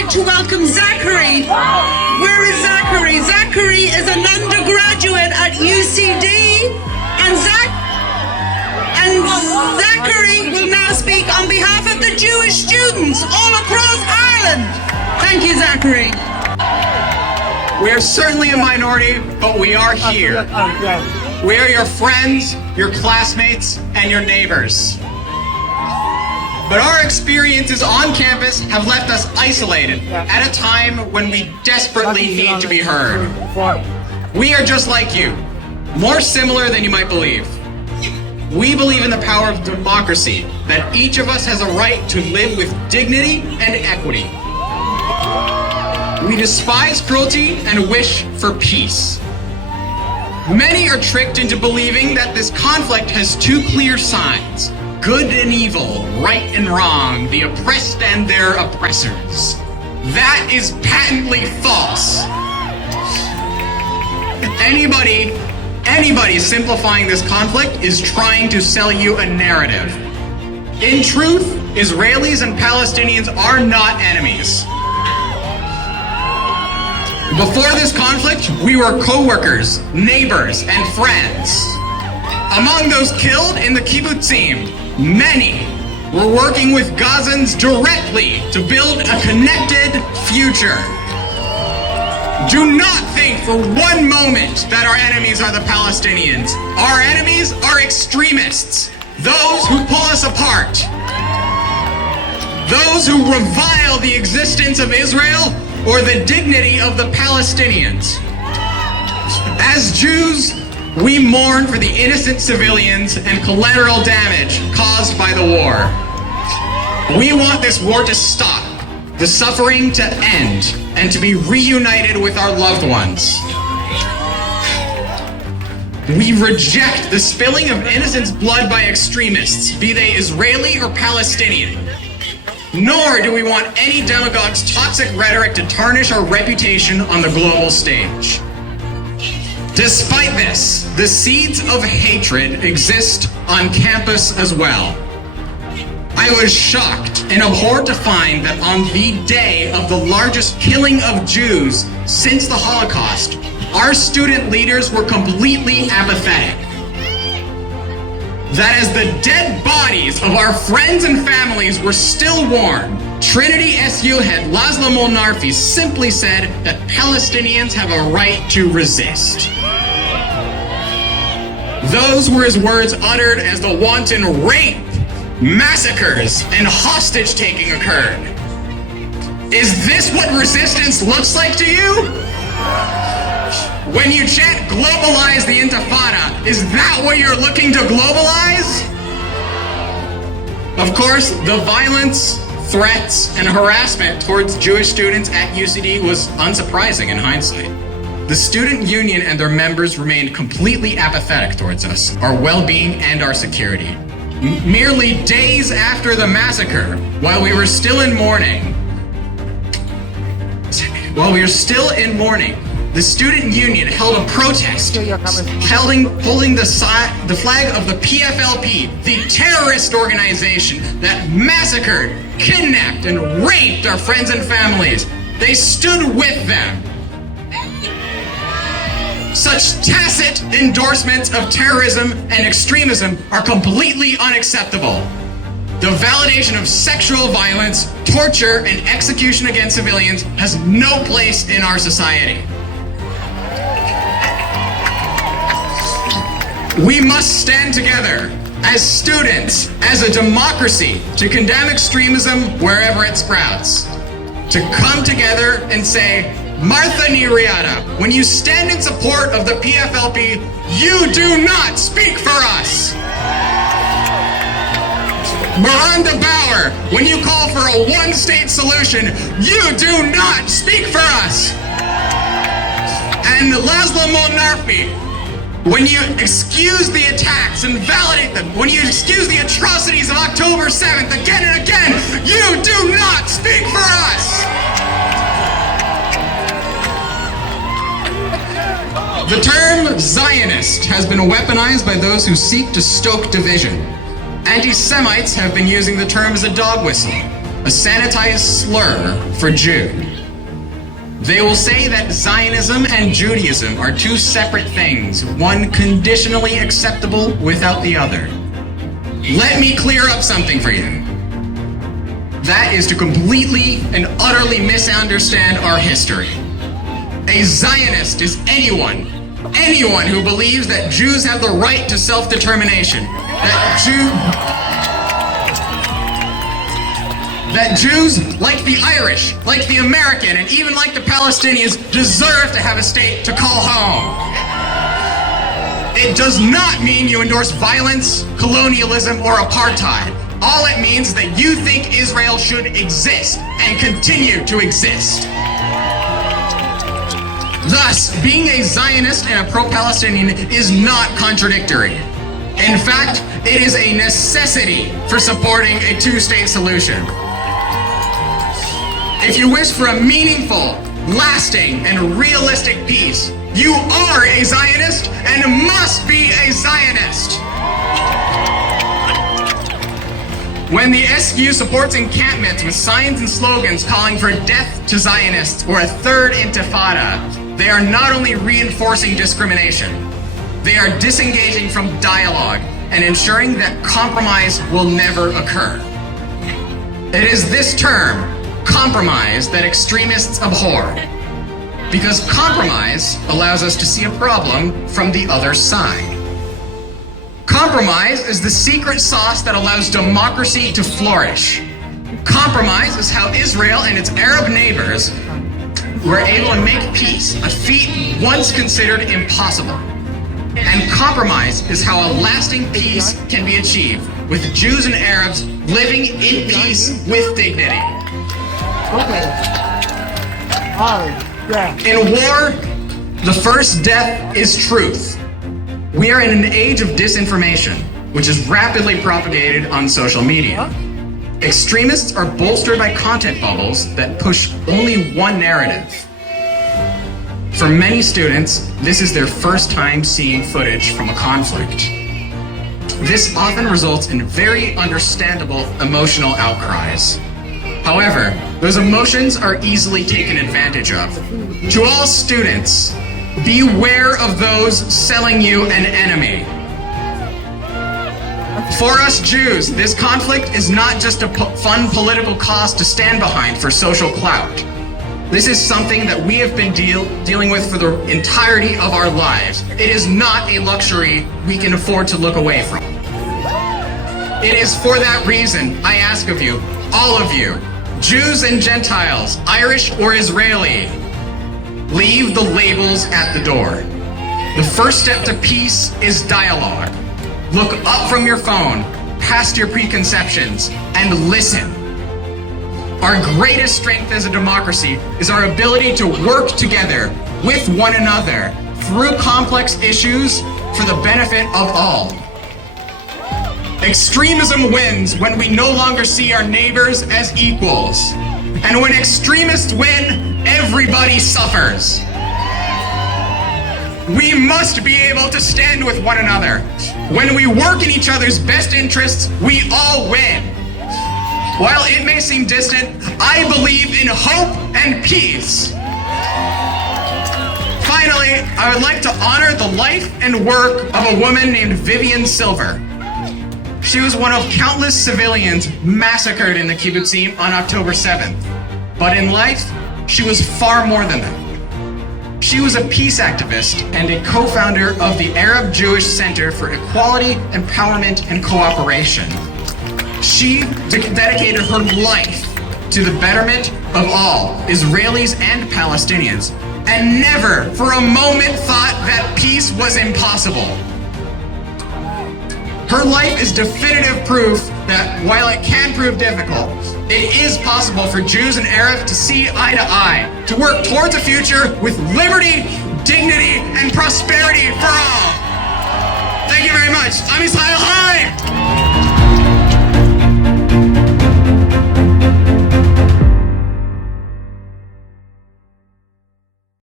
like to welcome Zachary. Where is Zachary? Zachary is an undergraduate at UCD, and Zachary will now speak on behalf of the Jewish students all across Ireland. Thank you, Zachary. We are certainly a minority, but we are here. We are your friends, your classmates, and your neighbors. But our experiences on campus have left us isolated at a time when we desperately need to be heard. We are just like you, more similar than you might believe. We believe in the power of democracy, that each of us has a right to live with dignity and equity. We despise cruelty and wish for peace. Many are tricked into believing that this conflict has two clear sides: good and evil, right and wrong, the oppressed and their oppressors. That is patently false. Anybody simplifying this conflict is trying to sell you a narrative. In truth, Israelis and Palestinians are not enemies. Before this conflict, we were co-workers, neighbors, and friends. Among those killed in the kibbutzim, many were working with Gazans directly to build a connected future. Do not think for one moment that our enemies are the Palestinians. Our enemies are extremists, those who pull us apart, those who revile the existence of Israel or the dignity of the Palestinians. As Jews, we mourn for the innocent civilians and collateral damage caused by the war. We want this war to stop, the suffering to end, and to be reunited with our loved ones. We reject the spilling of innocent blood by extremists, be they Israeli or Palestinian. Nor do we want any demagogue's toxic rhetoric to tarnish our reputation on the global stage. Despite this, the seeds of hatred exist on campus as well. I was shocked and abhorred to find that on the day of the largest killing of Jews since the Holocaust, our student leaders were completely apathetic. That as the dead bodies of our friends and families were still warm, Trinity SU head Laszlo Molnarfi simply said that Palestinians have a right to resist. Those were his words uttered as the wanton rape, massacres, and hostage-taking occurred. Is this what resistance looks like to you? When you chant globalize the Intifada, is that what you're looking to globalize? Of course, the violence, threats, and harassment towards Jewish students at UCD was unsurprising in hindsight. The student union and their members remained completely apathetic towards us, our well-being, and our security. Merely days after the massacre, while we were still in mourning, the student union held a protest, holding the flag of the PFLP, the terrorist organization that massacred, kidnapped, and raped our friends and families. They stood with them. Such tacit endorsements of terrorism and extremism are completely unacceptable. The validation of sexual violence, torture, and execution against civilians has no place in our society. We must stand together as students, as a democracy, to condemn extremism wherever it sprouts. To come together and say, Martha Niriata, when you stand in support of the PFLP, you do not speak for us. Miranda Bauer, when you call for a one-state solution, you do not speak for us. And Laszlo Molnarfi, when you excuse the attacks and validate them, when you excuse the atrocities of October 7th again and again, you do not speak for us! The term Zionist has been weaponized by those who seek to stoke division. Anti-Semites have been using the term as a dog whistle, a a sanitized slur for Jew. They will say that Zionism and Judaism are two separate things, one conditionally acceptable without the other. Let me clear up something for you. That is to completely and utterly misunderstand our history. A Zionist is anyone who believes that Jews have the right to self-determination, that Jews, like the Irish, like the American, and even like the Palestinians, deserve to have a state to call home. It does not mean you endorse violence, colonialism, or apartheid. All it means is that you think Israel should exist and continue to exist. Thus, being a Zionist and a pro-Palestinian is not contradictory. In fact, it is a necessity for supporting a two-state solution. If you wish for a meaningful, lasting, and realistic peace, you are a Zionist and must be a Zionist. When the SU supports encampments with signs and slogans calling for death to Zionists or a third intifada, they are not only reinforcing discrimination, they are disengaging from dialogue and ensuring that compromise will never occur. It is this term, compromise, that extremists abhor, because compromise allows us to see a problem from the other side. Compromise is the secret sauce that allows democracy to flourish. Compromise is how Israel and its Arab neighbors were able to make peace, a feat once considered impossible. And compromise is how a lasting peace can be achieved, with Jews and Arabs living in peace with dignity. In war, the first death is truth. We are in an age of disinformation, which is rapidly propagated on social media. Extremists are bolstered by content bubbles that push only one narrative. For many students, this is their first time seeing footage from a conflict. This often results in very understandable emotional outcries. However, those emotions are easily taken advantage of. To all students, beware of those selling you an enemy. For us Jews, this conflict is not just a fun political cause to stand behind for social clout. This is something that we have been dealing with for the entirety of our lives. It is not a luxury we can afford to look away from. It is for that reason I ask of you, all of you, Jews and Gentiles, Irish or Israeli, leave the labels at the door. The first step to peace is dialogue. Look up from your phone, past your preconceptions, and listen. Our greatest strength as a democracy is our ability to work together with one another through complex issues for the benefit of all. Extremism wins when we no longer see our neighbors as equals. And when extremists win, everybody suffers. We must be able to stand with one another. When we work in each other's best interests, we all win. While it may seem distant, I believe in hope and peace. Finally, I would like to honor the life and work of a woman named Vivien Silver. She was one of countless civilians massacred in the kibbutzim on October 7th. But in life, she was far more than that. She was a peace activist and a co-founder of the Arab Jewish Center for Equality, Empowerment, and Cooperation. She dedicated her life to the betterment of all, Israelis and Palestinians, and never for a moment thought that peace was impossible. Her life is definitive proof that while it can prove difficult, it is possible for Jews and Arabs to see eye to eye, to work towards a future with liberty, dignity, and prosperity for all. Thank you very much. Am Yisrael Chai!